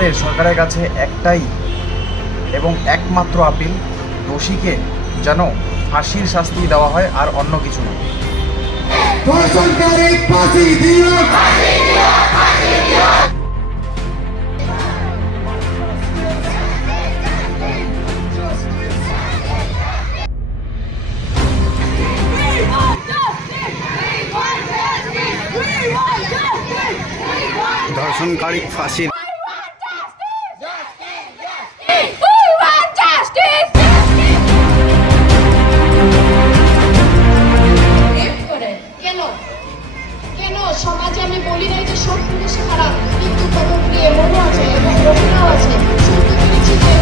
আমাদের সরকারের কাছে একটাই এবং একমাত্র আপিল, দোষীকে যেন ফাঁসির শাস্তি দেওয়া হয়, আর অন্য কিছু না। ধর্ষণকারী ফাঁসি। সমাজে আমি বলি নাই যে সব পুলিশ খারাপ, কিন্তু তদন্তে এমনও আছে এবং মহিলাও আছে। শুনতে পেরেছি যে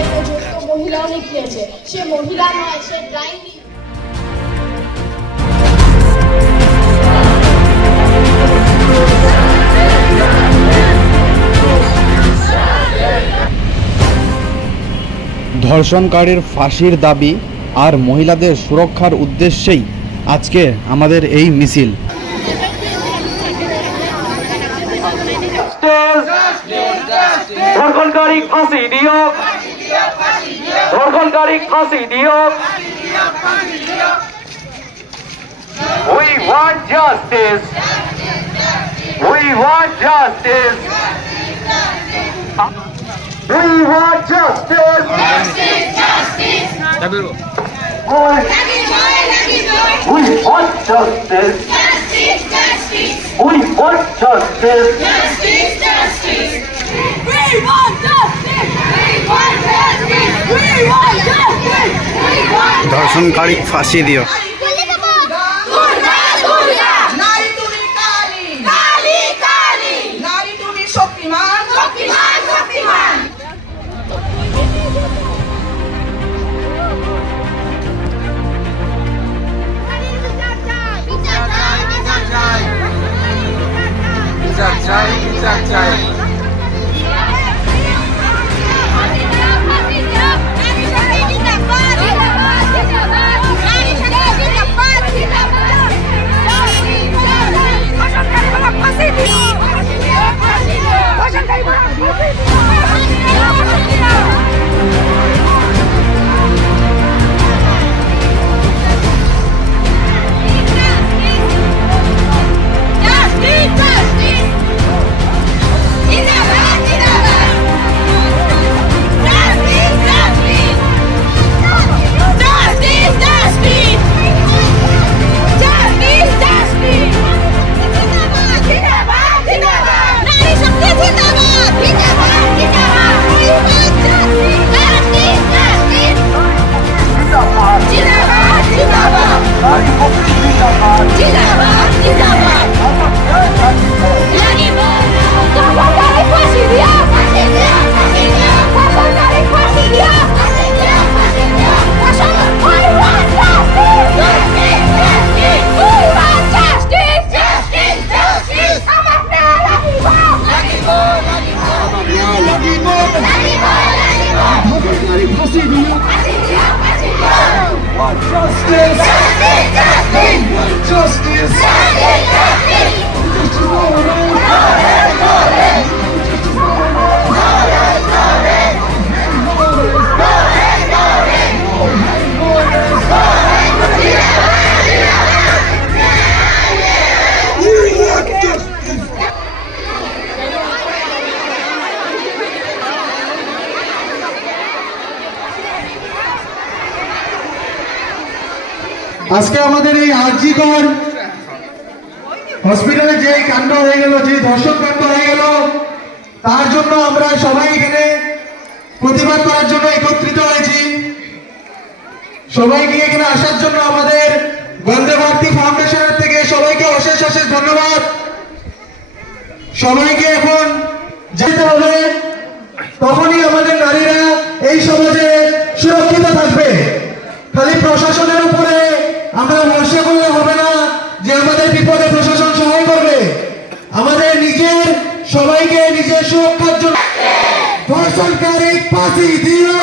একটা যুক্ত মহিলাও লিখিয়েছে, সে মহিলা নয়, সে ডাইনি। ধর্ষণকারীর ফাঁসির দাবি আর মহিলাদের সুরক্ষার উদ্দেশ্যেই আজকে আমাদের এই মিছিল। ধর্ষণকারী ফাঁসি দিও, ধর্ষণকারী ফাঁসি দিও। We want justice. We want justice. We want justice. Justice, justice. We want justice. Justice, justice. We want justice. Justice, justice. We want justice. We want justice. We want justice. We want ধর্ষণকারী ফাঁসি দিও। নারী তুমি কালী, কালী কালী, নারী তুমি শক্তিমান, শক্তিমান শক্তিমান। আজকে আমাদের এই আরজিকর হসপিটালে যে কাণ্ড হয়ে গেল, যে ধর্ষণ কাণ্ড হয়ে গেল, তার জন্য আমরা সবাই এখানে প্রতিবাদ করার জন্য একত্রিত হয়েছি। সবাইকে এখানে আসার জন্য আমাদের বন্দে ভারতী ফাউন্ডেশনের থেকে সবাইকে অশেষ অশেষ ধন্যবাদ। সবাইকে এখন যেতে হবে, তখনই আমাদের নারীরা এই সমাজে সুরক্ষিত থাকবে। খালি প্রশাসনের উপরে আমরা ভরসা করলে হবে না যে আমাদের বিপদে প্রশাসন সহায় করবে। আমাদের নিজের সবাইকে নিজের সুরক্ষার জন্য ধর্ষণকারী ফাঁসি দিও।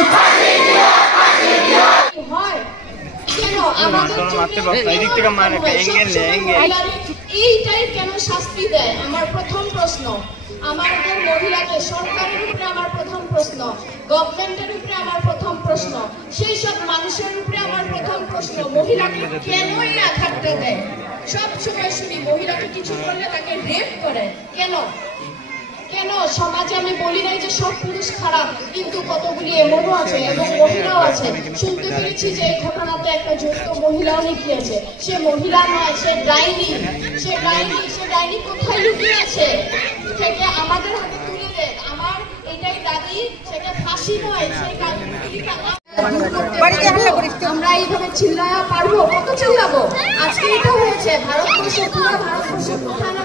এইটাই কেন শাস্তি দেয়? আমার প্রথম প্রশ্ন। আমাদের মহিলাদের সরকারের উপরে আমার প্রথম প্রশ্ন, গভর্নমেন্টের উপরে আমার প্রথম প্রশ্ন, সেই সব মানুষের উপরে আমার প্রথম প্রশ্ন, মহিলাকে কেনই আঘাতটা দেয়? সব সময় শুনি মহিলাকে কিছু করলে তাকে রেপ করে। কেন কেন সমাজে আমি বলি নাই যে সব পুরুষ খারাপ, কিন্তু কতগুলি এমনও আছে এবং মহিলাও আছে। শুনতে পেরেছি যে এই ঘটনাতে একটা যুক্ত মহিলাও লিখিয়েছে। সে মহিলা নয়, সে ডাইনি। সে ডাইনি কোথায় লুকিয়ে আছে? থেকে আমাদের হাতে তুলে দেন। আমার এটাই দাবি, সেটা ফাঁসি নয়, সেই আমরা এইভাবে চিল্লায়া পারবো? কত চিল্লাবো? আজকে এটা হয়েছে ভারতবর্ষে, পুরো ভারতবর্ষে কোথায় না